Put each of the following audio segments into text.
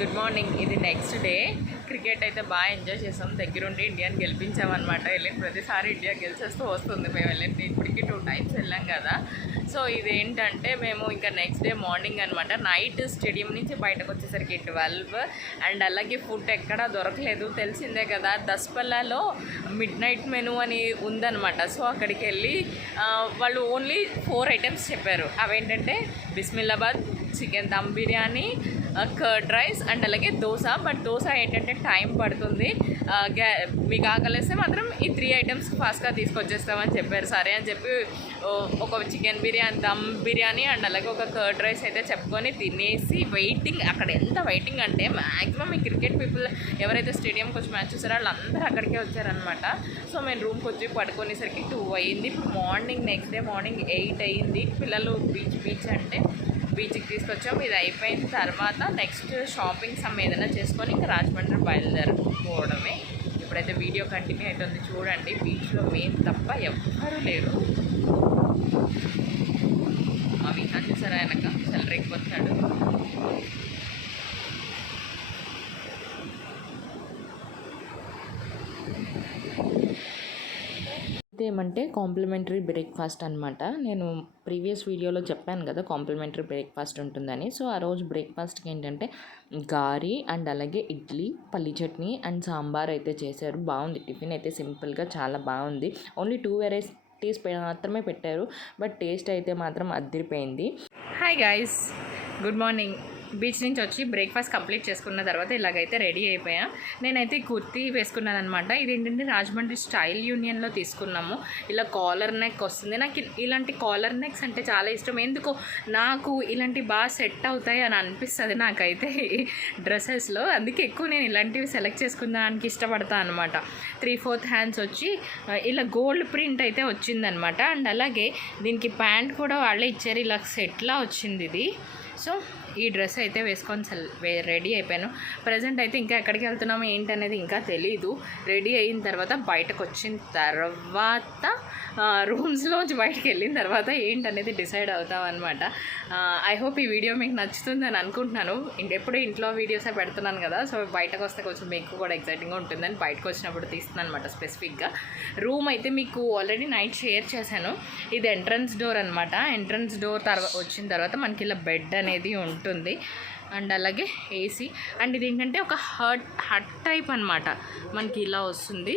Good morning. ఇది next day. Cricket అయితే బాగా ఎంజాయ్ చేసాం. దగ్గరుండి ఇండియాని గెలిపించామన్నమాట. వెళ్ళిన ప్రతిసారి ఇండియా గెలిచేస్తూ వస్తుంది. మేము వెళ్ళింది ఇప్పటికీ 2 times వెళ్ళాం కదా. సో ఇదేంటంటే మేము ఇంకా నెక్స్ట్ డే మార్నింగ్ అనమాట. నైట్ స్టేడియం నుంచి బయటకు వచ్చేసరికి 12 అండ్ అలాగే ఫుడ్ ఎక్కడా దొరకలేదు. తెలిసిందే కదా, దస్పల్లాలో మిడ్ నైట్ మెనూ అని ఉందన్నమాట. సో అక్కడికి వెళ్ళి వాళ్ళు ఓన్లీ 4 items చెప్పారు. అవేంటంటే Bismillabad, chicken dum biryani, curd rice and అలాగే దోశ. బట్ దోశ ఏంటంటే టైం పడుతుంది, మీకు ఆకలిస్తే మాత్రం ఈ 3 items ఫాస్ట్గా తీసుకొచ్చేస్తామని చెప్పారు. సరే అని చెప్పి ఒక చికెన్ బిర్యానీ, దమ్ బిర్యానీ అండ్ అలాగే ఒక కర్డ్ రైస్ అయితే చెప్పుకొని తినేసి వెయిటింగ్. అక్కడ ఎంత వెయిటింగ్ అంటే మ్యాక్సిమం ఈ క్రికెట్ పీపుల్ ఎవరైతే స్టేడియంకి వచ్చి మ్యాచ్ చూసారో వాళ్ళందరూ అక్కడికే వచ్చారనమాట. సో మేము రూమ్కి వచ్చి పడుకునేసరికి 2 అయ్యింది. ఇప్పుడు మార్నింగ్ నెక్స్ట్ డే మార్నింగ్ 8 అయ్యింది. పిల్లలు బీచ్ అంటే బీచ్కి తీసుకొచ్చాము. ఇది అయిపోయిన తర్వాత నెక్స్ట్ షాపింగ్ ఏదైనా చేసుకొని ఇంకా రాజమండ్రి బయలుదేరిపోవడమే. ఇప్పుడైతే వీడియో కంటిన్యూ అవుతుంది చూడండి. బీచ్లో మేము తప్ప ఎవ్వరూ లేరు. మా విహాన్ చూసారా వెనక చెలరేగిపోతున్నాడు. ఏమంటే కాంప్లిమెంటరీ బ్రేక్ఫాస్ట్ అనమాట. నేను ప్రీవియస్ వీడియోలో చెప్పాను కదా కాంప్లిమెంటరీ బ్రేక్ఫాస్ట్ ఉంటుందని. సో ఆ రోజు బ్రేక్ఫాస్ట్కి ఏంటంటే గారి అండ్ అలాగే ఇడ్లీ, పల్లి చట్నీ అండ్ సాంబార్ అయితే చేశారు. బాగుంది. టిఫిన్ అయితే సింపుల్గా చాలా బాగుంది. ఓన్లీ 2 వెరైటీస్ మాత్రమే పెట్టారు, బట్ టేస్ట్ అయితే మాత్రం అదిరిపోయింది. Hi guys, good morning. Beach నుంచి వచ్చి బ్రేక్ఫాస్ట్ కంప్లీట్ చేసుకున్న తర్వాత ఇలాగైతే రెడీ అయిపోయా. నేనైతే కుర్తీ వేసుకున్నాను అనమాట. ఇదేంటంటే రాజమండ్రి స్టైల్ యూనియన్లో తీసుకున్నాము. ఇలా కాలర్ నెక్ వస్తుంది. నాకు ఇలాంటి కాలర్ నెక్స్ అంటే చాలా ఇష్టం. ఎందుకో నాకు ఇలాంటివి బాగా సెట్ అవుతాయి అని అనిపిస్తుంది నాకైతే డ్రెస్సెస్లో. అందుకే ఎక్కువ నేను ఇలాంటివి సెలెక్ట్ చేసుకున్నానికి ఇష్టపడతాను అనమాట. 3/4 హ్యాండ్స్ వచ్చి ఇలా గోల్డ్ ప్రింట్ అయితే వచ్చిందనమాట. అండ్ అలాగే దీనికి ప్యాంట్ కూడా వాళ్ళే ఇచ్చారు. ఇలా సెట్లా వచ్చింది ఇది. సో ఈ డ్రెస్ అయితే వేసుకొని రెడీ అయిపోయాను. ప్రజెంట్ అయితే ఇంకా ఎక్కడికి వెళ్తున్నాము ఏంటనేది ఇంకా తెలీదు. రెడీ అయిన తర్వాత బయటకు వచ్చిన తర్వాత రూమ్స్లోంచి బయటకు వెళ్ళిన తర్వాత ఏంటనేది డిసైడ్ అవుతాం అనమాట. ఐ హోప్ ఈ వీడియో మీకు నచ్చుతుందని అనుకుంటున్నాను. ఎప్పుడూ ఇంట్లో వీడియోసే పెడుతున్నాను కదా, సో బయటకు వస్తే కొంచెం మీకు కూడా ఎక్సైటింగ్గా ఉంటుందని బయటకు వచ్చినప్పుడు తీస్తున్నాను అనమాట. స్పెసిఫిక్గా రూమ్ అయితే మీకు ఆల్రెడీ నైట్ షేర్ చేశాను. ఇది ఎంట్రన్స్ డోర్ అనమాట. ఎంట్రన్స్ డోర్ వచ్చిన తర్వాత మనకి ఇలా బెడ్ అనేది ఉంటుంది అండ్ అలాగే ఏసీ. అండ్ ఇది ఏంటంటే ఒక హట్ టైప్ అనమాట. మనకి ఇలా వస్తుంది.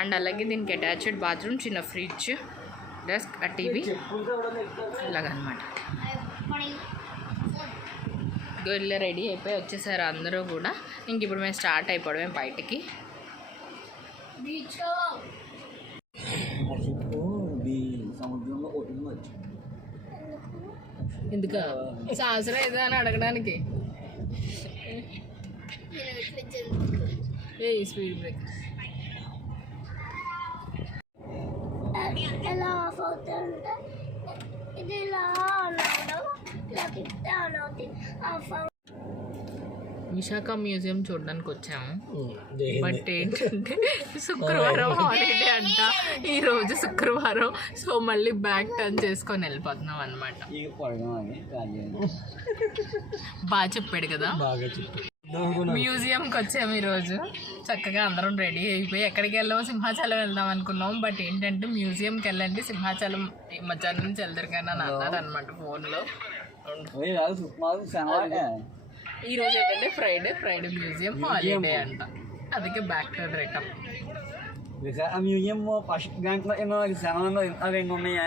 అండ్ అలాగే దీనికి అటాచ్డ్ బాత్రూమ్, చిన్న ఫ్రిడ్జ్, డెస్క్, టీవీ ఇలాగనమాట. ఇలా రెడీ అయిపోయి వచ్చేసారు అందరూ కూడా. ఇంక ఇప్పుడు మేము స్టార్ట్ అయిపోవడమే బయటికి. ఎందుక సంవత్సరం ఏదో అని అడగడానికి. ఏ స్పీడ్ బ్రేక్ ఎలా ఆఫ్ అవుతుందంటే ఇది ఇలా విశాఖ మ్యూజియం చూడడానికి వచ్చాము. బట్ ఏంటంటే శుక్రవారం హాలిడే అంట ఈరోజు శుక్రవారం. సో మళ్ళీ బ్యాక్ టర్న్ చేసుకొని వెళ్ళిపోతున్నాం అనమాట. బాగా చెప్పాడు కదా. మ్యూజియంకి వచ్చాము ఈరోజు. చక్కగా అందరం రెడీ అయిపోయి ఎక్కడికి వెళ్ళాము, సింహాచలం వెళ్దాం అనుకున్నాం. బట్ ఏంటంటే మ్యూజియంకి వెళ్ళండి, సింహాచలం మధ్యాహ్నం నుంచి వెళ్తారు కానీ అని అన్నారు అనమాట ఫోన్లో. ఈరోజు ఏంటంటే ఫ్రైడే మ్యూజియం హాలిడే అంట. అందుకే back to return. Museum first బ్యాంక్లో ఏమో అవి ఉన్నాయా.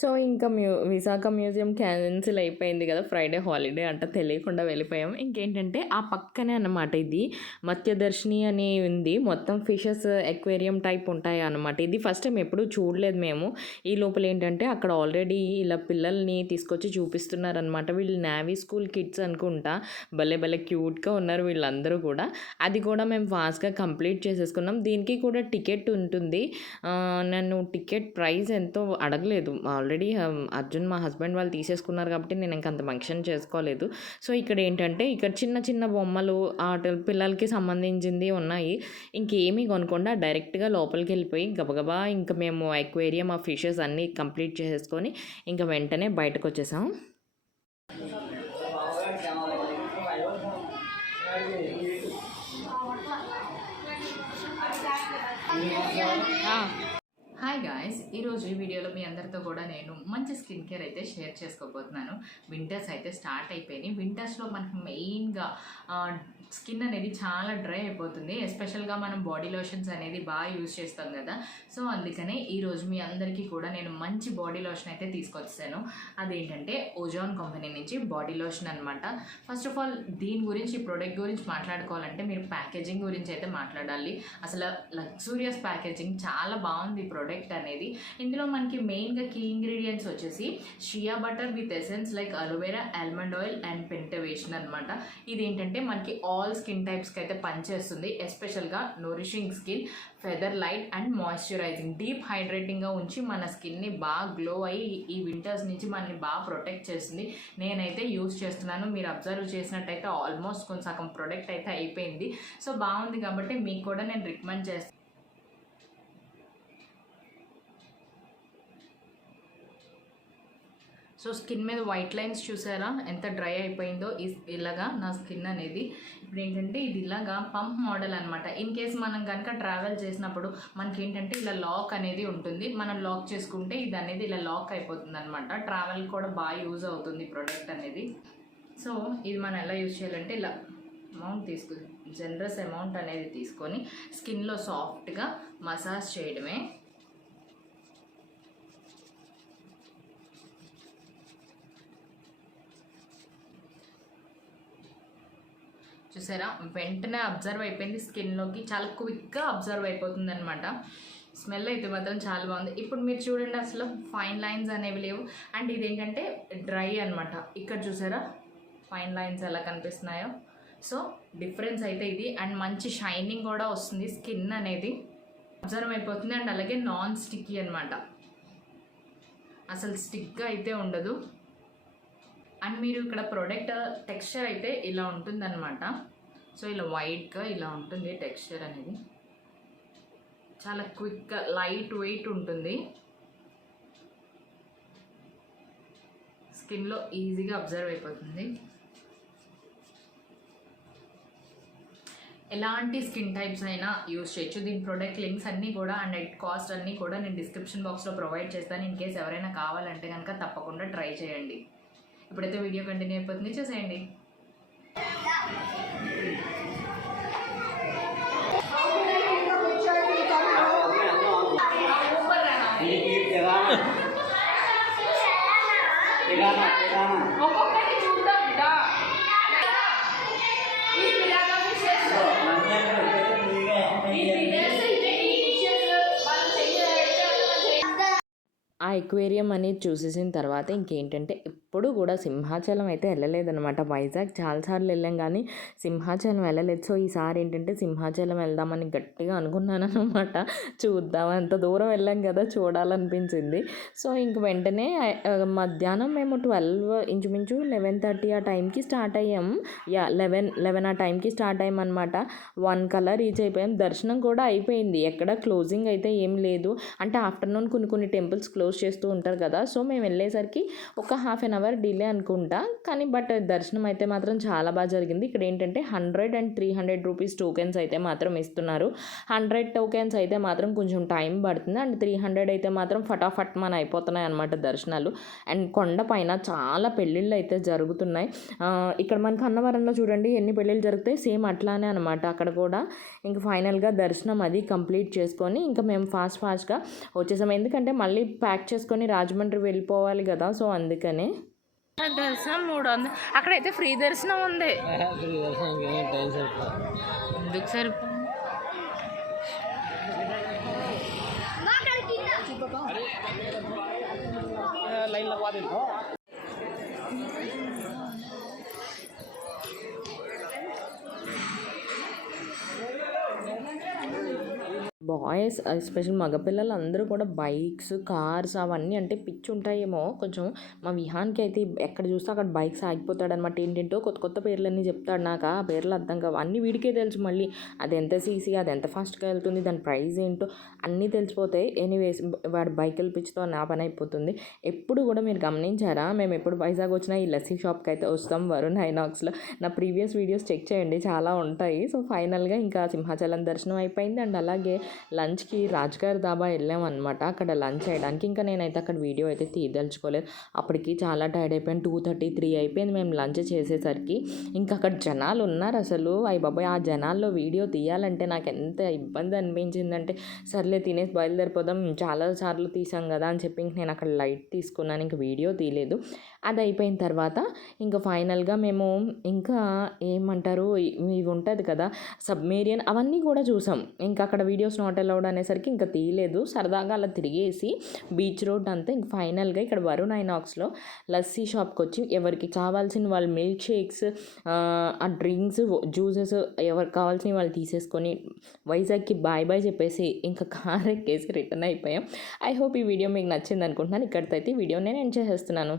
సో ఇంకా విశాఖ మ్యూజియం క్యాన్సిల్ అయిపోయింది కదా, ఫ్రైడే హాలిడే అంట, తెలియకుండా వెళ్ళిపోయాం. ఇంకేంటంటే ఆ పక్కనే అన్నమాట ఇది మత్స్యదర్శిని అని ఉంది. మొత్తం ఫిషెస్ ఎక్వేరియం టైప్ ఉంటాయి అన్నమాట. ఇది ఫస్ట్ టైం ఎప్పుడూ చూడలేదు మేము. ఈ లోపల ఏంటంటే అక్కడ ఆల్రెడీ ఇలా పిల్లల్ని తీసుకొచ్చి చూపిస్తున్నారనమాట. వీళ్ళు నేవీ స్కూల్ కిడ్స్ అనుకుంటా. భలే క్యూట్గా ఉన్నారు వీళ్ళందరూ కూడా. అది కూడా మేము ఫాస్ట్గా కంప్లీట్ చేసేసుకున్నాం. దీనికి కూడా టికెట్ ఉంటుంది. నన్ను టికెట్ ప్రైస్ ఎంతో అడగలేదు. ఆల్రెడీ అర్జున్ మా హస్బెండ్ వాళ్ళు తీసేసుకున్నారు కాబట్టి నేను ఇంక అంత ఫంక్షన్ చేసుకోలేదు. సో ఇక్కడ ఏంటంటే ఇక్కడ చిన్న బొమ్మలు ఆట పిల్లలకి సంబంధించింది ఉన్నాయి. ఇంకేమీ కొనకుండా డైరెక్ట్గా లోపలికి వెళ్ళిపోయి గబగబా ఇంకా మేము అక్వేరియం ఆ ఫిషెస్ అన్నీ కంప్లీట్ చేసేసుకొని ఇంకా వెంటనే బయటకు వచ్చేసాం. హాయ్ గాయ్స్, ఈరోజు ఈ వీడియోలో మీ అందరితో కూడా నేను మంచి స్కిన్ కేర్ అయితే షేర్ చేసుకోబోతున్నాను. వింటర్స్ అయితే స్టార్ట్ అయిపోయినాయి. వింటర్స్లో మనకి మెయిన్గా స్కిన్ అనేది చాలా డ్రై అయిపోతుంది. ఎస్పెషల్గా మనం బాడీ లోషన్స్ అనేది బాగా యూజ్ చేస్తాం కదా. సో అందుకనే ఈరోజు మీ అందరికీ కూడా నేను మంచి బాడీ లోషన్ అయితే తీసుకొచ్చాను. అదేంటంటే ఓజోన్ కంపెనీ నుంచి బాడీ లోషన్ అనమాట. ఫస్ట్ ఆఫ్ ఆల్ దీని గురించి, ఈ ప్రోడక్ట్ గురించి మాట్లాడుకోవాలంటే మీరు ప్యాకేజింగ్ గురించి అయితే మాట్లాడాలి. అసలు లగ్జూరియస్ ప్యాకేజింగ్, చాలా బాగుంది ఈ ప్రోడక్ట్ అనేది. ఇందులో మనకి మెయిన్గా కీ ఇంగ్రీడియంట్స్ వచ్చేసి shea butter with essence like aloe vera, almond oil and పెంటవేషన్ అనమాట. ఇదేంటంటే మనకి ఆల్ స్కిన్ టైప్స్కి అయితే పనిచేస్తుంది. ఎస్పెషల్గా nourishing skin, feather light and moisturising, deep హైడ్రేటింగ్గా ఉంచి మన స్కిన్ని బాగా గ్లో అయ్యి ఈ వింటర్స్ నుంచి మనల్ని బాగా ప్రొటెక్ట్ చేస్తుంది. నేనైతే యూజ్ చేస్తున్నాను. మీరు అబ్జర్వ్ చేసినట్టయితే ఆల్మోస్ట్ కొంచెం సగం ప్రోడక్ట్ అయితే అయిపోయింది. సో బాగుంది కాబట్టి మీకు కూడా నేను రికమెండ్ చేస్తాను. సో స్కిన్ మీద వైట్ లైన్స్ చూసారా ఎంత డ్రై అయిపోయిందో. ఇలాగా నా స్కిన్ అనేది ఇప్పుడు ఏంటంటే ఇది ఇలాగా పంప్ మోడల్ అనమాట. ఇన్ కేస్ మనం కనుక ట్రావెల్ చేసినప్పుడు మనకి ఏంటంటే ఇలా లాక్ అనేది ఉంటుంది. మనం లాక్ చేసుకుంటే ఇది అనేది ఇలా లాక్ అయిపోతుంది అనమాట. ట్రావెల్ కూడా బాగా యూజ్ అవుతుంది ప్రోడక్ట్ అనేది. సో ఇది మనం ఎలా యూజ్ చేయాలంటే ఇలా జనరస్ అమౌంట్ అనేది తీసుకొని స్కిన్లో సాఫ్ట్గా మసాజ్ చేయడమే. చూసారా, వెంటనే అబ్జర్వ్ అయిపోయింది స్కిన్లోకి, చాలా క్విక్గా అబ్జర్వ్ అయిపోతుంది అనమాట. స్మెల్ అయితే మాత్రం చాలా బాగుంది. ఇప్పుడు మీరు చూడండి, అసలు ఫైన్ లైన్స్ అనేవి లేవు. అండ్ ఇదేంటంటే డ్రై అనమాట. ఇక్కడ చూసారా ఫైన్ లైన్స్ ఎలా కనిపిస్తున్నాయో. సో డిఫరెన్స్ అయితే ఇది. అండ్ మంచి షైనింగ్ కూడా వస్తుంది స్కిన్ అనేది, అబ్జర్వ్ అయిపోతుంది. అండ్ అలాగే నాన్ స్టిక్కీ అనమాట, అసలు స్టిక్గా అయితే ఉండదు. అండ్ మీరు ఇక్కడ ప్రోడక్ట్ టెక్స్చర్ అయితే ఇలా ఉంటుందన్నమాట. సో ఇలా వైట్గా ఇలా ఉంటుంది టెక్స్చర్ అనేది. చాలా క్విక్గా లైట్ వెయిట్ ఉంటుంది. స్కిన్లో ఈజీగా అబ్జర్వ్ అయిపోతుంది. ఎలాంటి స్కిన్ టైప్స్ అయినా యూజ్ చేయొచ్చు. దీని ప్రోడక్ట్ లింక్స్ అన్నీ కూడా అండ్ కాస్ట్ అన్నీ కూడా నేను డిస్క్రిప్షన్ బాక్స్లో ప్రొవైడ్ చేస్తాను. ఇన్ కేస్ ఎవరైనా కావాలంటే కనుక తప్పకుండా ట్రై చేయండి. ఇప్పుడైతే వీడియో కంటిన్యూ అయిపోతుంది, చూసేయండి. ఆ ఎక్వేరియం అనేది చూసేసిన తర్వాత ఇంకేంటంటే ఎప్పుడు కూడా సింహాచలం అయితే వెళ్ళలేదన్నమాట. వైజాగ్ చాలాసార్లు వెళ్ళాం కానీ సింహాచలం వెళ్ళలేదు. సో ఈసారి ఏంటంటే సింహాచలం వెళ్దామని గట్టిగా అనుకున్నాను అనమాట. చూద్దాం, అంత దూరం వెళ్ళాం కదా, చూడాలనిపించింది. సో ఇంక వెంటనే మధ్యాహ్నం మేము 12 ఇంచుమించు 11:30 ఆ టైంకి స్టార్ట్ అయ్యాం. 11 ఆ టైంకి స్టార్ట్ అయ్యాం అనమాట. 1 కల్లా రీచ్ అయిపోయాం. దర్శనం కూడా అయిపోయింది, ఎక్కడ క్లోజింగ్ అయితే ఏం లేదు. అంటే ఆఫ్టర్నూన్ కొన్ని టెంపుల్స్ క్లోజ్ చేస్తూ ఉంటారు కదా. సో మేము వెళ్ళేసరికి ఒక హాఫ్ అన్ అవర్ డిలే అనుకుంటా. కానీ బట్ దర్శనం అయితే మాత్రం చాలా బాగా జరిగింది. ఇక్కడ ఏంటంటే 100 and 300 రూపీస్ టోకెన్స్ అయితే మాత్రం ఇస్తున్నారు. 100 టోకెన్స్ అయితే మాత్రం కొంచెం టైం పడుతుంది. అండ్ 300 అయితే మాత్రం ఫటాఫట్ మన అయిపోతున్నాయి అనమాట దర్శనాలు. అండ్ కొండ పైన చాలా పెళ్ళిళ్ళు అయితే జరుగుతున్నాయి. ఇక్కడ మనకు అన్నవరంలో చూడండి ఎన్ని పెళ్ళిళ్ళు జరుగుతాయి, సేమ్ అట్లానే అనమాట అక్కడ కూడా. ఇంకా ఫైనల్గా దర్శనం అది కంప్లీట్ చేసుకొని ఇంకా మేము ఫాస్ట్గా వచ్చేసాం. ఎందుకంటే మళ్ళీ ప్యాక్ చేసుకొని రాజమండ్రి వెళ్ళిపోవాలి కదా. సో అందుకని దర్శనం 300. అక్కడైతే ఫ్రీ దర్శనం ఉంది. ఎందుకు సరిపో బాయ్స్ ఎస్పెషల్ మగపిల్లలు అందరూ కూడా బైక్స్, కార్స్ అవన్నీ అంటే పిచ్చి ఉంటాయేమో కొంచెం. మా విహాన్‌కి అయితే ఎక్కడ చూస్తే అక్కడ బైక్స్ ఆగిపోతాడనమాట. ఏంటేంటో కొత్త కొత్త పేర్లన్నీ చెప్తాడు. నాకు ఆ పేర్లు అర్థం కావు. అన్నీ వీడికే తెలుసు మళ్ళీ. అది ఎంత సీసీ, అది ఎంత ఫాస్ట్‌గా వెళ్తుంది, దాని ప్రైస్ ఏంటో అన్నీ తెలిసిపోతాయి. ఎనీవేస్ వాడు బైకుల పిచ్చితో నా పని అయిపోతుంది. ఎప్పుడు కూడా మీరు గమనించారా, మేము ఎప్పుడు వైజాగ్ వచ్చినా ఈ లస్సీ షాప్‌కి అయితే వస్తాం, వరుణ్ ఐనాక్స్‌లో. నా ప్రీవియస్ వీడియోస్ చెక్ చేయండి, చాలా ఉంటాయి. సో ఫైనల్గా ఇంకా సింహాచలం దర్శనం అయిపోయింది. అండ్ అలాగే లంచ్కి రాజ్గార్ దాబా వెళ్ళామన్నమాట. అక్కడ లంచ్ చేయడానికి. ఇంకా నేనైతే అక్కడ వీడియో అయితే తీయదలుచుకోలేదు. అప్పటికి చాలా టైర్డ్ అయిపోయాను. 2:30, 3 అయిపోయింది మేము లంచ్ చేసేసరికి. ఇంకా అక్కడ జనాలు ఉన్నారు అసలు. అయ్య బాబోయ్, ఆ జనాల్లో వీడియో తీయాలంటే నాకు ఎంత ఇబ్బంది అనిపించిందంటే, సర్లే తినేసి బయలుదేరిపోదాం, చాలాసార్లు తీసాం కదా అని చెప్పి ఇంక నేను అక్కడ లైట్ తీసుకున్నాను, ఇంక వీడియో తీయలేదు. అది అయిపోయిన తర్వాత ఇంకా ఫైనల్గా మేము ఇంకా ఏమంటారు ఇవి ఉంటుంది కదా సబ్మేరియన్, అవన్నీ కూడా చూసాం. ఇంకా అక్కడ వీడియోస్ నాట్ అలౌడ్ అనేసరికి ఇంకా తీయలేదు. సరదాగా అలా తిరిగేసి బీచ్ రోడ్ అంతా ఇంక ఫైనల్గా ఇక్కడ వరుణ్ ఐనాక్స్లో లస్సీ షాప్కి వచ్చి ఎవరికి కావాల్సిన వాళ్ళు మిల్క్ షేక్స్, ఆ డ్రింక్స్, జ్యూసెస్ ఎవరికి కావాల్సినవి వాళ్ళు తీసేసుకొని వైజాగ్కి బాయ్ బాయ్ చెప్పేసి ఇంకా కార్ ఎక్కేసి రిటర్న్ అయిపోయాం. ఐ హోప్ ఈ వీడియో మీకు నచ్చింది అనుకుంటున్నాను. ఇక్కడితో అయితే ఈ వీడియో నేను ఎండ్ చేసేస్తున్నాను.